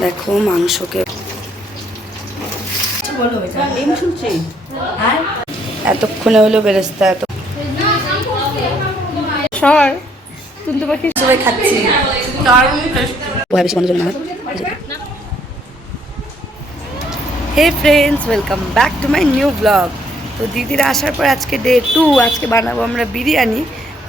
দেখো মাংসকে। এতক্ষণে হলো বেরেস্তা এত সর তুলতে পাখি সবাই খাচ্ছি। Hey friends welcome back to my new blog তো দিদিরা আসার পর আজকে ডে টু আজকে বানাবো আমরা বিরিয়ানি।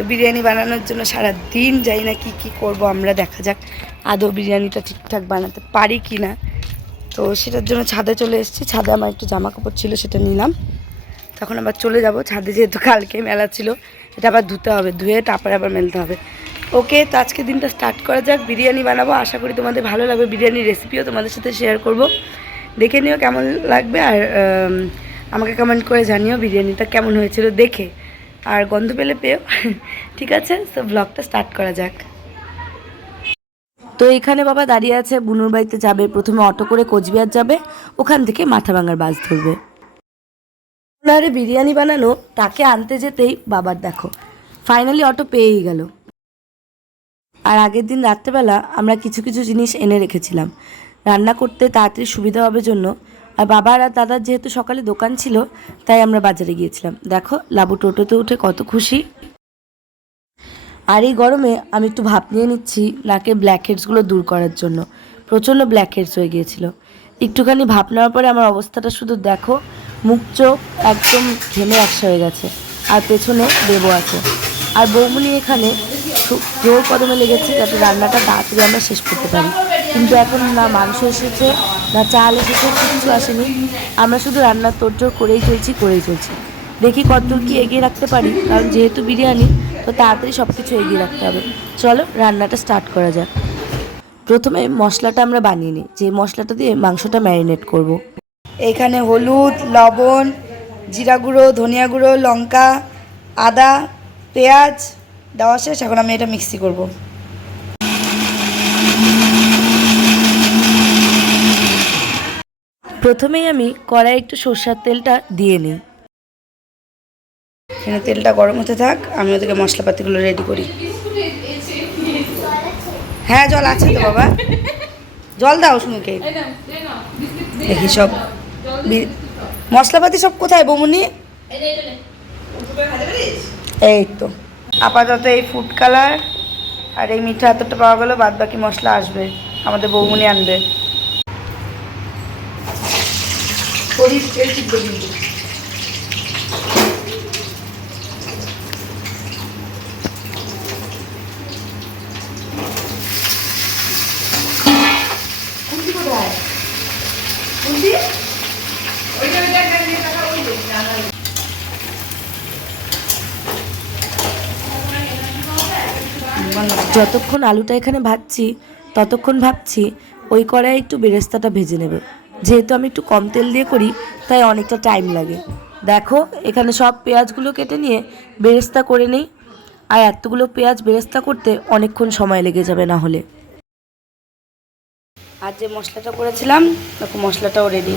তো বিরিয়ানি বানানোর জন্য সারা দিন যাই না কি কি করব, আমরা দেখা যাক। আদৌ বিরিয়ানিটা ঠিকঠাক বানাতে পারি কি না। তো সেটার জন্য ছাদে চলে এসেছি। ছাদে আমার একটু জামা কাপড় ছিল, সেটা নিলাম। তখন আবার চলে যাব। ছাদে যেহেতু কালকে মেলা ছিল, এটা আবার ধুতে হবে। ধুয়ে তারপরে আবার মেলতে হবে। ওকে, তো আজকে দিনটা স্টার্ট করা যাক। বিরিয়ানি বানাবো। আশা করি তোমাদের ভালো লাগবে। বিরিয়ানির রেসিপিও তোমাদের সাথে শেয়ার করব। দেখে নিও কেমন লাগবে। আর আমাকে কমেন্ট করে জানিও বিরিয়ানিটা কেমন হয়েছিল দেখে। আর গন্ধ পেলে পেও। ঠিক আছে, তো ব্লগটা স্টার্ট করা যাক। তো এখানে বাবা দাঁড়িয়ে আছে, বুনুর বাড়িতে যাবে, প্রথমে অটো করে কোচবিহার যাবে, ওখান থেকে মাথা ভাঙার বাস ধরবে। ওনারে বিরিয়ানি বানানো, তাকে আনতে যেতেই বাবার দেখো। ফাইনালি অটো পেয়েই গেল। আর আগের দিন রাত্রেবেলা আমরা কিছু কিছু জিনিস এনে রেখেছিলাম। রান্না করতে তাড়াতাড়ি সুবিধা হবে জন্য আর বাবার আর দাদার যেহেতু সকালে দোকান ছিল, তাই আমরা বাজারে গিয়েছিলাম। দেখো, লাবু টোটোতে উঠে কত খুশি। আর এই গরমে আমি একটু ভাপ নিয়ে নিচ্ছি নাকের ব্ল্যাক হেডসগুলো দূর করার জন্য। প্রচণ্ড ব্ল্যাক হেডস হয়ে গিয়েছিল। একটুখানি ভাপ নেওয়ার পরে আমার অবস্থাটা শুধু দেখো, মুখ চোখ একদম ঘেমে একসা হয়ে গেছে। আর পেছনে দেবো আছে। আর বৌমনি এখানে জোর কদমে লেগেছে যাতে রান্নাটা তাড়াতাড়ি আমরা শেষ করতে পারি। কিন্তু এখন না, মাংস এসেছে না, চাল এসেছে, কিচ্ছু আসেনি। আমরা শুধু রান্নার তোড়জোড় করেই চলছি করেই চলছি। দেখি কতদূর কি এগিয়ে রাখতে পারি, কারণ যেহেতু বিরিয়ানি, তো তাড়াতাড়ি সব কিছু এগিয়ে রাখতে হবে। চলো, রান্নাটা স্টার্ট করা যাক। প্রথমে মশলাটা আমরা বানিয়ে নিই। যে মশলাটা দিয়ে মাংসটা ম্যারিনেট করব। এখানে হলুদ, লবণ, জিরা গুঁড়ো, ধনিয়া গুঁড়ো, লঙ্কা, আদা, পেঁয়াজ, দেওয়া শেষ। এখন আমি এটা মিক্সি করব। প্রথমেই আমি কড়াই একটু সর্ষার তেলটা দিয়ে নিই। এখানে তেলটা গরম হতে থাক, আমি ওদিকে মশলাপাতিগুলো রেডি করি। হ্যাঁ জল আছে তো বাবা। জল দাও শুনুকে দেখি সব মশলাপাতি সব কোথায় বমুনি? এই তো। আপাতত এই ফুড কালার আর এই মিঠা এতটা পাওয়া গেলো বাদ বাকি মশলা আসবে। আমাদের বৌমনি আনবে। তেল কুন্তি যতক্ষণ আলুটা এখানে ভাজছি ততক্ষণ ভাবছি ওই কড়াই একটু বেরেস্তাটা ভেজে নেবে। যেহেতু আমি একটু কম তেল দিয়ে করি, তাই অনেকটা টাইম লাগে। দেখো, এখানে সব পেঁয়াজগুলো কেটে নিয়ে বেরেস্তা করে নেই। আর এতগুলো পেঁয়াজ বেরেস্তা করতে অনেকক্ষণ সময় লেগে যাবে না হলে। আর যে মশলাটা করেছিলাম, দেখো মশলাটাও রেডি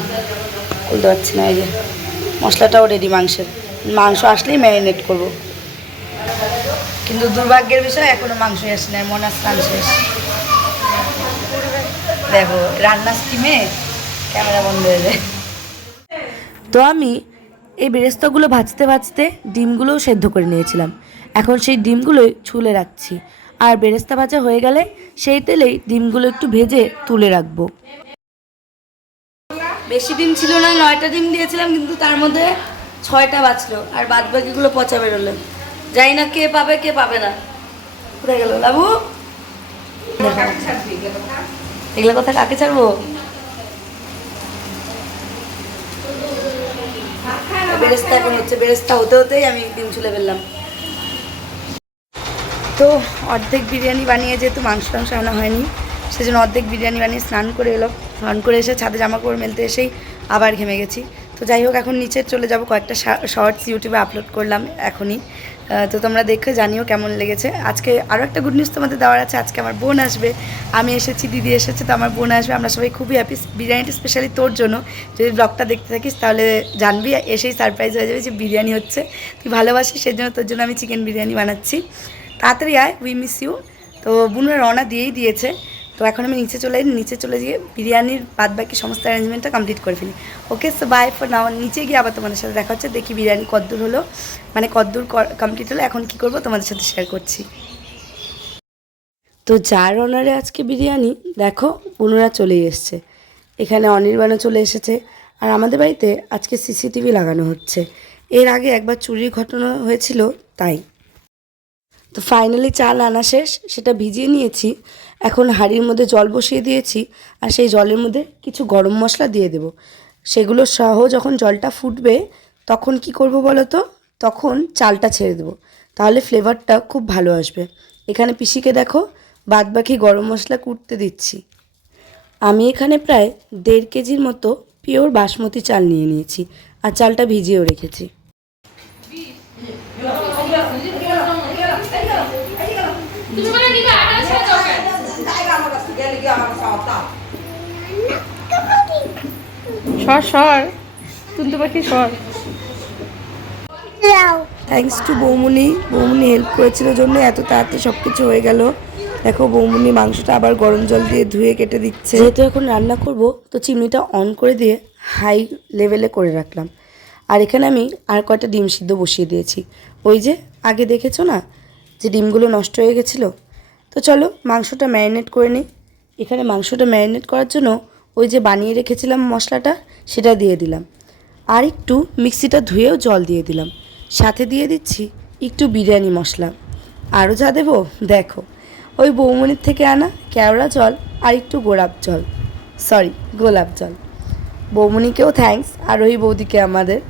খুলতে পারছি না, এই যে মশলাটাও রেডি মাংসের। মাংস আসলেই ম্যারিনেট করব। কিন্তু দুর্ভাগ্যের বিষয়, এখনও মাংসই আসে না মনে স্নান শেষ দেখো, রান্নার স্টিমে ক্যামেরা বন্ধ হয়ে যায়। তো আমি এই বেরেস্তাগুলো ভাজতে ভাজতে ডিমগুলোও সেদ্ধ করে নিয়েছিলাম। এখন সেই ডিমগুলোই ছুলে রাখছি। আর বেরেস্তা ভাজা হয়ে গেলে সেই তেলেই ডিমগুলো একটু ভেজে তুলে রাখব। বেশি ডিম ছিল না নয়টা ডিম দিয়েছিলাম কিন্তু তার মধ্যে ছয়টা বাঁচলো। আর বাদ বাকিগুলো পচা বেরোলো। জানি না কে পাবে কে পাবে না। কোথায় গেল? লাবু এগুলো কথা কাকে ছাড়বো? বেরেস্তা এখন হচ্ছে, বেরেস্তা হতে হতেই আমি ডিম ছুলে ফেললাম। তো অর্ধেক বিরিয়ানি বানিয়ে যেহেতু মাংস টাংস আনা হয়নি, সেজন্য অর্ধেক বিরিয়ানি বানিয়ে স্নান করে এলো। স্নান করে এসে ছাদে জামা কাপড় মেলতে এসেই আবার ঘেমে গেছি। তো যাই হোক, এখন নিচে চলে যাব। কয়েকটা শর্টস ইউটিউবে আপলোড করলাম এখনই। তো তোমরা দেখে জানিও কেমন লেগেছে। আজকে আরও একটা গুড নিউজ তোমাদের দেওয়ার আছে। আজকে আমার বোন আসবে। আমি এসেছি, দিদি এসেছে, তো আমার বোন আসবে। আমরা সবাই খুবই হ্যাপি বিরিয়ানিটা স্পেশালি তোর জন্য। যদি ব্লগটা দেখতে থাকিস, তাহলে জানবি। এসেই সারপ্রাইজ হয়ে যাবে যে বিরিয়ানি হচ্ছে। তুই ভালোবাসিস সেই জন্য তোর জন্য আমি চিকেন বিরিয়ানি বানাচ্ছি। তাড়াতাড়ি আয় উই মিস ইউ তো বুনরা রওনা দিয়েই দিয়েছে। তো এখন আমি নিচে চলে নিচে চলে গিয়ে বিরিয়ানির বাদ বাকি সমস্ত অ্যারেঞ্জমেন্টটা কমপ্লিট করে ফেলি। Okay so bye for now নিচে গিয়ে আবার তোমাদের সাথে দেখা হচ্ছে, দেখি বিরিয়ানি কদ্দূর হলো। মানে কদ্দূর কমপ্লিট হলো, এখন কি করব তোমাদের সাথে শেয়ার করছি। তো যার অনারে আজকে বিরিয়ানি, দেখো, পুনরা চলে এসছে। এখানে অনির্বাণও চলে এসেছে। আর আমাদের বাড়িতে আজকে সিসিটিভি লাগানো হচ্ছে। এর আগে একবার চুরির ঘটনা হয়েছিল, তাই। তো ফাইনালি চাল আনা শেষ, সেটা ভিজিয়ে নিয়েছি। এখন হাঁড়ির মধ্যে জল বসিয়ে দিয়েছি আর সেই জলের মধ্যে কিছু গরম মশলা দিয়ে দেব। সেগুলো সহ যখন জলটা ফুটবে, তখন কি করব বলো তো তখন চালটা ছেড়ে দেবো। তাহলে ফ্লেভারটা খুব ভালো আসবে। এখানে পিসিকে দেখো বাদ বাকি গরম মশলা কুটতে দিচ্ছি। আমি এখানে প্রায় দেড় কেজির মতো পিওর বাসমতি চাল নিয়ে নিয়েছি আর চালটা ভিজিয়েও রেখেছি। তুমি সর সর। তুলতে পাখি সর। থ্যাঙ্কস টু বৌমুনি বৌমুনি হেল্প করেছিল জন্য এত তাড়াতাড়ি সব কিছু হয়ে গেল। দেখো বৌমুনি মাংসটা আবার গরম জল দিয়ে ধুয়ে কেটে দিচ্ছে। যেহেতু এখন রান্না করব তো চিমনিটা অন করে দিয়ে হাই লেভেলে করে রাখলাম। আর এখানে আমি আর কয়টা ডিম সিদ্ধ বসিয়ে দিয়েছি। ওই যে আগে দেখেছ না যে ডিমগুলো নষ্ট হয়ে গেছিল? তো চলো মাংসটা ম্যারিনেট করে নিই। এখানে মাংসটা ম্যারিনেট করার জন্য ওই যে বানিয়ে রেখেছিলাম মশলাটা সেটা দিয়ে দিলাম। আর একটু মিক্সিটা ধুয়েও জল দিয়ে দিলাম। সাথে দিয়ে দিচ্ছি একটু বিরিয়ানি মশলা। আরও যা দেবো? দেখো। ওই বৌমনির থেকে আনা কেওড়া জল আর একটু গোলাপ জল। সরি, গোলাপ জল। বৌমনিকেও থ্যাঙ্কস আর ওই বৌদিকে আমাদের।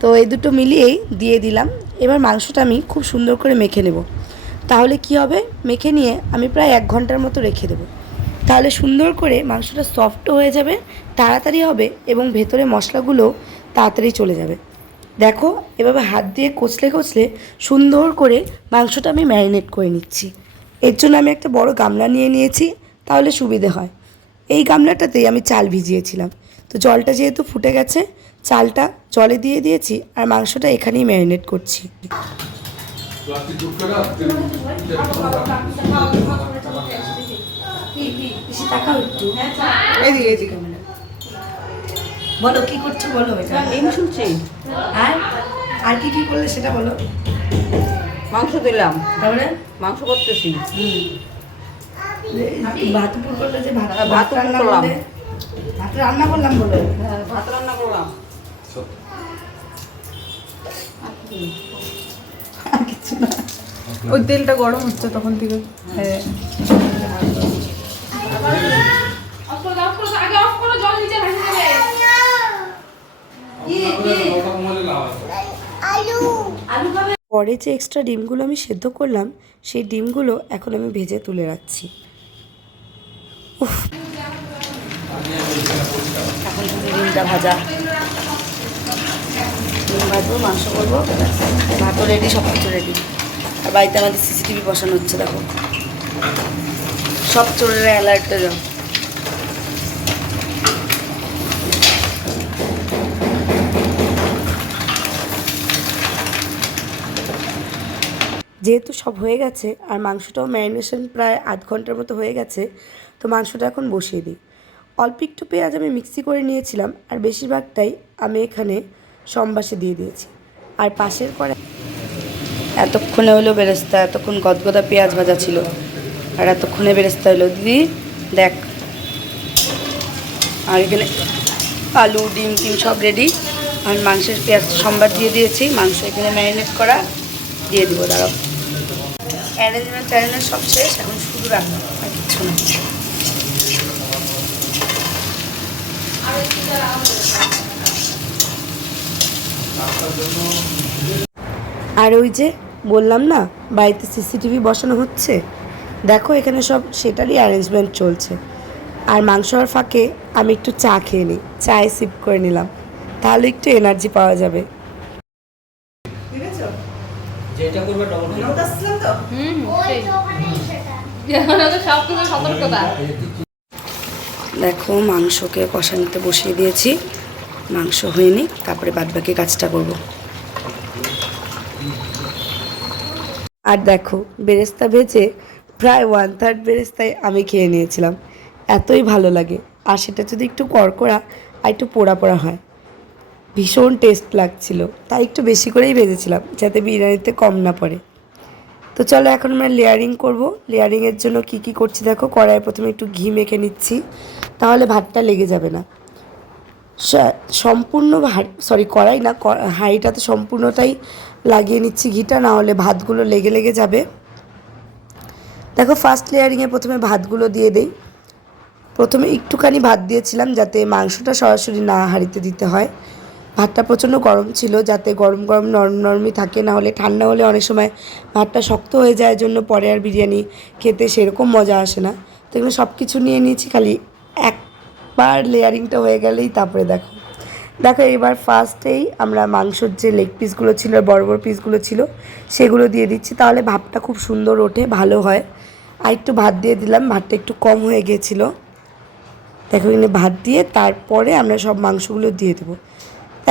তো এই দুটো মিলিয়েই দিয়ে দিলাম। এবার মাংসটা আমি খুব সুন্দর করে মেখে নেব। তাহলে কি হবে? মেখে নিয়ে আমি প্রায় এক ঘণ্টার মতো রেখে দেবো। তাহলে সুন্দর করে মাংসটা সফটও হয়ে যাবে, তাড়াতাড়ি হবে এবং ভেতরে মশলাগুলো তাড়াতাড়ি চলে যাবে। দেখো, এভাবে হাত দিয়ে কচলে কচলে সুন্দর করে মাংসটা আমি ম্যারিনেট করে নিচ্ছি। এর জন্য আমি একটা বড় গামলা নিয়ে নিয়েছি, তাহলে সুবিধে হয়। এই গামলাটাতেই আমি চাল ভিজিয়েছিলাম। তো জলটা যেহেতু ফুটে গেছে, চালটা জলে দিয়ে দিয়েছি আর মাংসটা এখানেই ম্যারিনেট করছি। এদিকে এদিকে বলো কি করছ বলো এটা? শুনছি। আর? আর কি কি করলে সেটা বলো। মাংস দিলাম। তারপরে? মাংস করতেছি। ভাত করলে যে ভাত হ্যাঁ, ভাত রান্না করলাম। ভাত রান্না করলাম বলো। ভাত রান্না করলাম। কিছু না। ওই তেলটা গরম হচ্ছে তখন থেকে। হ্যাঁ। পরে যে এক্সট্রা ডিমগুলো আমি সেদ্ধ করলাম, সেই ডিমগুলো এখন আমি ভেজে তুলে রাখছি। এখন ভাজা ডিম ভাজবো, মাংস করব, ভাতও রেডি সব কিছু রেডি আর বাড়িতে আমাদের সিসিটিভি বসানো হচ্ছে, দেখো। সব চোরেরা অ্যালার্টে যাও। যেহেতু সব হয়ে গেছে আর মাংসটাও ম্যারিনেশন প্রায় আধ ঘণ্টার মতো হয়ে গেছে তো মাংসটা এখন বসিয়ে দিই। অল্প একটু পেঁয়াজ আমি মিক্সি করে নিয়েছিলাম আর বেশিরভাগটাই আমি এখানে সম্বাসে দিয়ে দিয়েছি। আর পাশের পরে এতক্ষণে হলো বেরেস্তা এতক্ষণ গদগদা পেঁয়াজ ভাজা ছিল। আর এতক্ষণে বেরেস্তা হলো, দিদি। দেখ। আর এখানে আলু, ডিম, টিম সব রেডি আর মাংসের পেঁয়াজ সম্বাদ দিয়ে দিয়েছি। মাংস এখানে ম্যারিনেট করা। দিয়ে দিব, দাঁড়াও। অ্যারেঞ্জমেন্ট ট্যারেঞ্জমেন্ট সব শেষ। এখন শুধু রান্না, আর কিচ্ছু না। আর ওই যে বললাম না, বাড়িতে সিসিটিভি বসানো হচ্ছে? দেখো এখানে সব সেটারই অ্যারেঞ্জমেন্ট চলছে। আর মাংস আর ফাঁকে আমি একটু চা খেয়ে নিই। চায়ে সিপ করে নিলাম। তাহলে একটু এনার্জি পাওয়া যাবে। দেখো মাংসকে কষানিতে বসিয়ে দিয়েছি। মাংস হয়নি তারপরে বাদ বাকি কাজটা করব। আর দেখো বেরেস্তা ভেজে প্রায় ওয়ান থার্ড বেরেস্তায় আমি খেয়ে নিয়েছিলাম। এতই ভালো লাগে। আর সেটা যদি একটু কড়কড়া, আর একটু পোড়া পোড়া হয়। ভীষণ টেস্ট লাগছিল। তাই একটু বেশি করেই ভেজেছিলাম, যাতে বিরিয়ানিতে কম না পড়ে। তো চলো এখন আমরা লেয়ারিং করব। লেয়ারিংয়ের জন্য কি কি করছি দেখো? কড়াইয়ে প্রথমে একটু ঘি মেখে নিচ্ছি। তাহলে ভাতটা লেগে যাবে না। সম্পূর্ণ সরি কড়াই না হাঁড়িটাতে সম্পূর্ণটাই লাগিয়ে নিচ্ছি ঘিটা। না হলে ভাতগুলো লেগে লেগে যাবে। দেখো ফার্স্ট লেয়ারিংয়ে প্রথমে ভাতগুলো দিয়ে দেই। প্রথমে একটুখানি ভাত দিয়েছিলাম যাতে মাংসটা সরাসরি না হাঁড়িতে দিতে হয়। ভাতটা প্রচণ্ড গরম ছিল, যাতে গরম গরম নরম নরমই থাকে, না হলে ঠান্ডা হলে অনেক সময় ভাতটা শক্ত হয়ে যায় জন্য পরে আর বিরিয়ানি খেতে সেরকম মজা আসে না। তো এগুলো সব কিছু নিয়ে নিয়েছি, খালি একবার লেয়ারিংটা হয়ে গেলেই তারপরে দেখো। দেখো, এবার ফার্স্টেই আমরা মাংসর যে লেগ পিসগুলো ছিল, বড় বড় পিসগুলো ছিল, সেগুলো দিয়ে দিচ্ছি, তাহলে ভাবটা খুব সুন্দর ওঠে, ভালো হয়। আর একটু ভাত দিয়ে দিলাম ভাতটা একটু কম হয়ে গিয়েছিল দেখো এখানে ভাত দিয়ে তারপরে আমরা সব মাংসগুলো দিয়ে দেবো।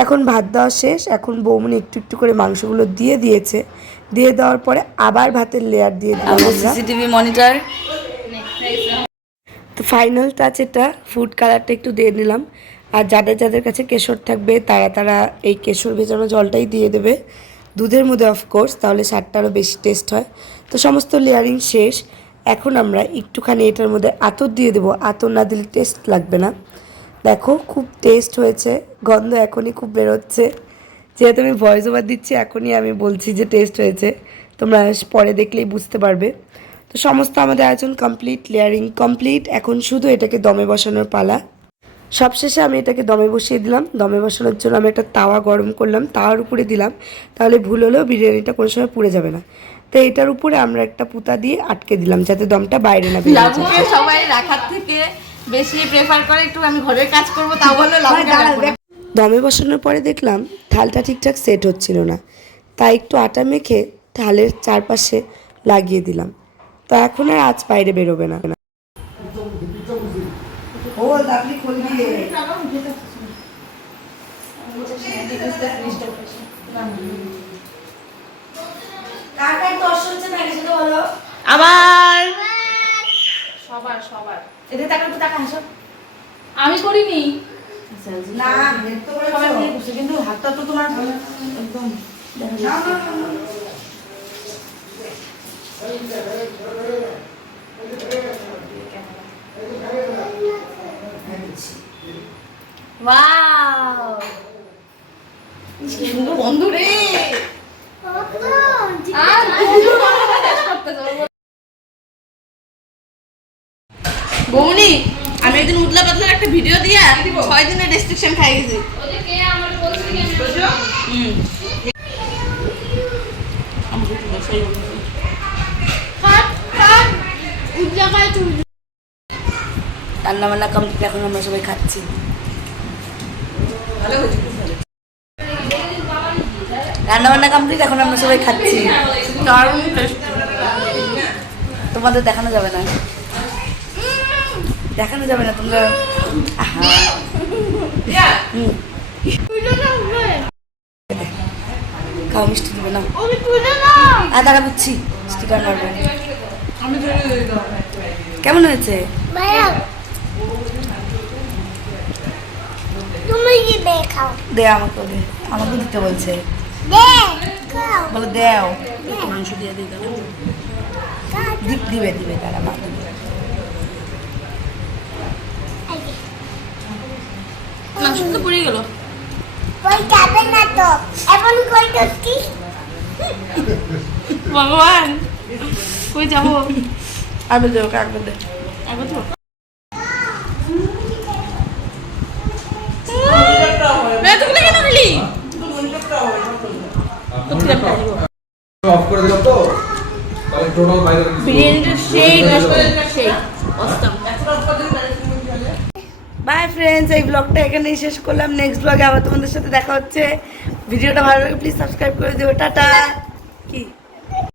এখন ভাত দেওয়া শেষ এখন বৌমনি একটু একটু করে মাংসগুলো দিয়ে দিয়েছে। দিয়ে দেওয়ার পরে আবার ভাতের লেয়ার দিয়ে দিলাম সিসিটিভি মনিটর তো ফাইনাল টাচ এটা ফুড কালারটা একটু দিয়ে নিলাম আর যাদের যাদের কাছে কেশর থাকবে তারা তারা এই কেশর ভেজানো জলটাই দিয়ে দেবে। দুধের মধ্যে অফকোর্স তাহলে স্বাদটা আরও বেশি টেস্ট হয়। তো সমস্ত লেয়ারিং শেষ। এখন আমরা একটুখানি এটার মধ্যে আতর দিয়ে দেবো। আতর না দিলে টেস্ট লাগবে না। দেখো, খুব টেস্ট হয়েছে। গন্ধ এখনই খুব বেরোচ্ছে। যেহেতু আমি ভয়েস ওভার দিচ্ছি, এখনই আমি বলছি যে টেস্ট হয়েছে। তোমরা পরে দেখলেই বুঝতে পারবে। তো সমস্ত আমাদের আয়োজন কমপ্লিট লেয়ারিং কমপ্লিট এখন শুধু এটাকে দমে বসানোর পালা। সবশেষে আমি এটাকে দমে বসিয়ে দিলাম। দমে বসানোর জন্য আমি একটা তাওয়া গরম করলাম। তাওয়ার উপরে দিলাম। তাহলে ভুল হলেও বিরিয়ানিটা কোনো সময় পুড়ে যাবে না। তো এটার উপরে আমরা একটা পুতা দিয়ে আটকে দিলাম যাতে দমটা বাইরে না বেরিয়ে যায়। সবাই রাখার থেকে বেশি প্রেফার করে একটু আমি ঘরের কাজ করব তাও বলল লাবুকে দমে বসানোর পরে দেখলাম থালটা ঠিকঠাক সেট হচ্ছিল না। তাই একটু আটা মেখে থালের চারপাশে লাগিয়ে দিলাম। তো এখন আর আজ বাইরে বেরোবে না। আবার আমি করিনি। কিন্তু হাতটা তো তোমার একদম ওয়াও সুন্দর বন্ধু রে। আর বৌনি একদিন পাতলার একটা ভিডিও দিয়া ছয় দিনের রেস্ট্রিকশন খাই গেছি। রান্না বান্না কমপ্লিট এখন আমরা সবাই খাচ্ছি। রান্না বান্না কমপ্লিট এখন আমরা সবাই খাচ্ছি। তোমাদের দেখানো যাবে না। দেখানো যাবে না তোমরা। খাও মিষ্টি দিবে না। আর দাঁড়া বুঝছি। স্টিকার মারবে। কেমন হয়েছে? দে আমাকে দে। আমাকে দিতে বলছে। বলে দেও। মাংস দিয়ে দিই দিবে দিবে তারা মা দিবে। মাংস তো পুড়ে গেল। কই যাবে না তো? এখন কই করছি ভগবান কই যাব? আবে দে তো। অফ করে দিলাম তো? তাহলে টোটাল বাইরে বিরিয়ানিটা সেই সেই। অস্তম বাই ফ্রেন্ডস এই ব্লগটা এখানেই শেষ করলাম। নেক্সট ব্লগে আবার তোমাদের সাথে দেখা হচ্ছে। ভিডিওটা ভালো লাগে প্লিজ সাবস্ক্রাইব করে দিও। টাটা।